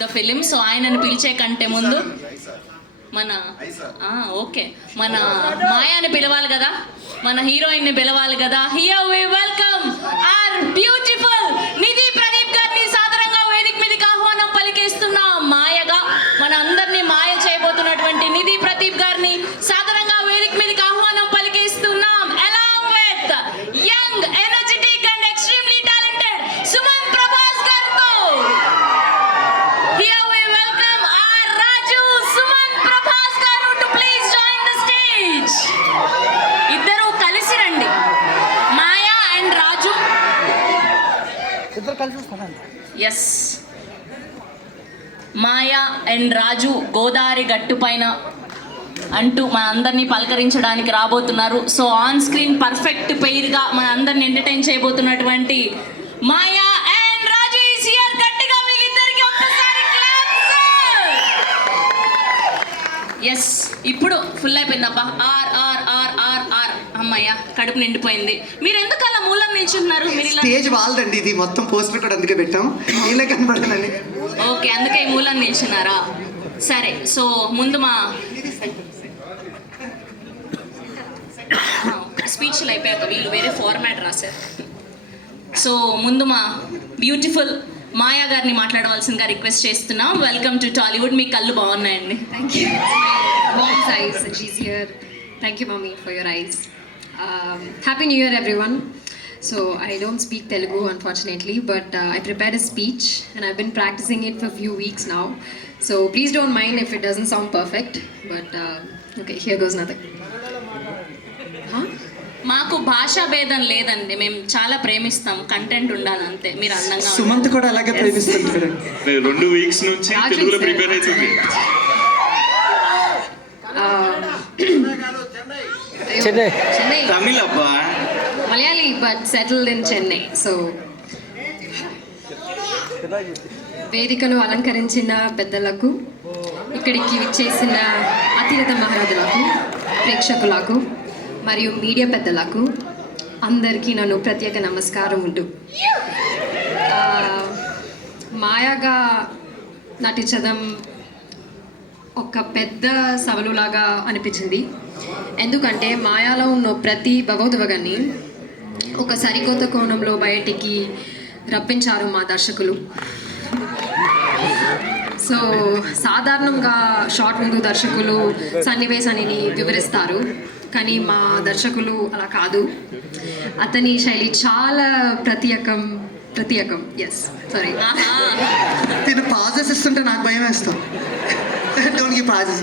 The film. So ఆయనను పిలిచే కంటే ముందు మన ఓకే మన మాయాని పిలవాలి కదా, మన హీరోయిన్ని పిలవాలి కదా. Here we welcome our beautiful Nidhi Pradeep గారిని సాదరంగా వేదిక మీదకి ఆహ్వానం పలికేస్తున్న మాయగా మన అందరినీ మాయ చేయబోతున్నటువంటి నిధి ప్రదీప్ గారిని సాదరంగా వేదిక మీదకి ఆహ్వానం పలికేస్తున్నాం. Along with young energetic and extremely talented Suman Prabhas గారితో here we welcome our Raju Suman Prabhas గారు to please join the stage. ఇద్దరు కలిసి రండి, Maya and Raju. Yes, Maya and Raju Godavari గట్టు పైన అంటూ మన అందరినీ పలకరించడానికి రాబోతున్నారు. సో ఆన్ స్క్రీన్ పర్ఫెక్ట్ పెయిర్గా మన అందరిని ఎంటర్టైన్ చేయబోతున్నటువంటి Maya and Raju is here. గట్టిగా వీళ్ళిద్దరికి ఒక్కసారి క్లాప్స్. ఎస్, ఇప్పుడు ఫుల్ అయిపోయిందబ్బా. ఆర్ ఆర్ ఆర్ ఆర్ ఆర్ అమ్మయ్య, కడుపు నిండిపోయింది. మీరు ఎందుకు అలా మూలం నిల్చున్నారు? మీరు స్టేజ్ వాళ్ళదండి, ఇది మొత్తం పోస్టర్ కూడా అందుకే పెట్టాం, ఇలా కనబడదండి. ఓకే, అందుకే ఈ మూలం నిల్చున్నారా? సరే, సో ముందు మా స్పీచ్లు అయిపోయాక వీళ్ళు వేరే ఫార్మాట్ రాశారు. సో ముందు మా బ్యూటిఫుల్ మాయా గారిని మాట్లాడవలసిందిగా రిక్వెస్ట్ చేస్తున్నాం. Welcome to Tollywood. మీ కళ్ళు బాగున్నాయండి. Thank you. Mom's eyes, she's here. Thank you, mommy, for your eyes. Happy New Year, everyone. So I don't speak Telugu, unfortunately, but I prepared a speech and I've been practicing it for a few weeks now. So please don't mind if it doesn't sound perfect, but okay, here goes nothing. మాకు భాషా భేదం లేదండి, మేము చాలా ప్రేమిస్తాం, content ఉండాలి అంతే. మీరు అందంగా సుమంత్ కూడా అలాగే ప్రేమిస్తుంటారు. 2 వీక్స్ నుంచి తెలుగులో ప్రిపేర్ అవుతుంది. Chennai. తమిళ అబ్బా, Malayali, but settled in Chennai. So వేదికను అలంకరించిన పెద్దలకు, ఇక్కడికి విచ్చేసిన అతిరథ మహారథులకు, ప్రేక్షకులకు మరియు మీడియా పెద్దలకు అందరికీ నన్ను ప్రత్యేక నమస్కారం ఉంటూ, మాయాగా నటించడం ఒక పెద్ద సవాలులాగా అనిపించింది. ఎందుకంటే మాయాలో ఉన్న ప్రతి భగవద్వగాన్ని ఒక సరికొత్త కోణంలో బయటికి రప్పించారు మా దర్శకులు. సో సాధారణంగా షార్ట్ ముందు దర్శకులు సన్నివేశాన్ని వివరిస్తారు, కానీ మా దర్శకులు అలా కాదు. అతని శైలి చాలా ప్రత్యేకం. ఎస్, సారీ, నేను పాజెస్ ఇస్తుంటే నాకు భయం వేస్తాం. Don't give pauses.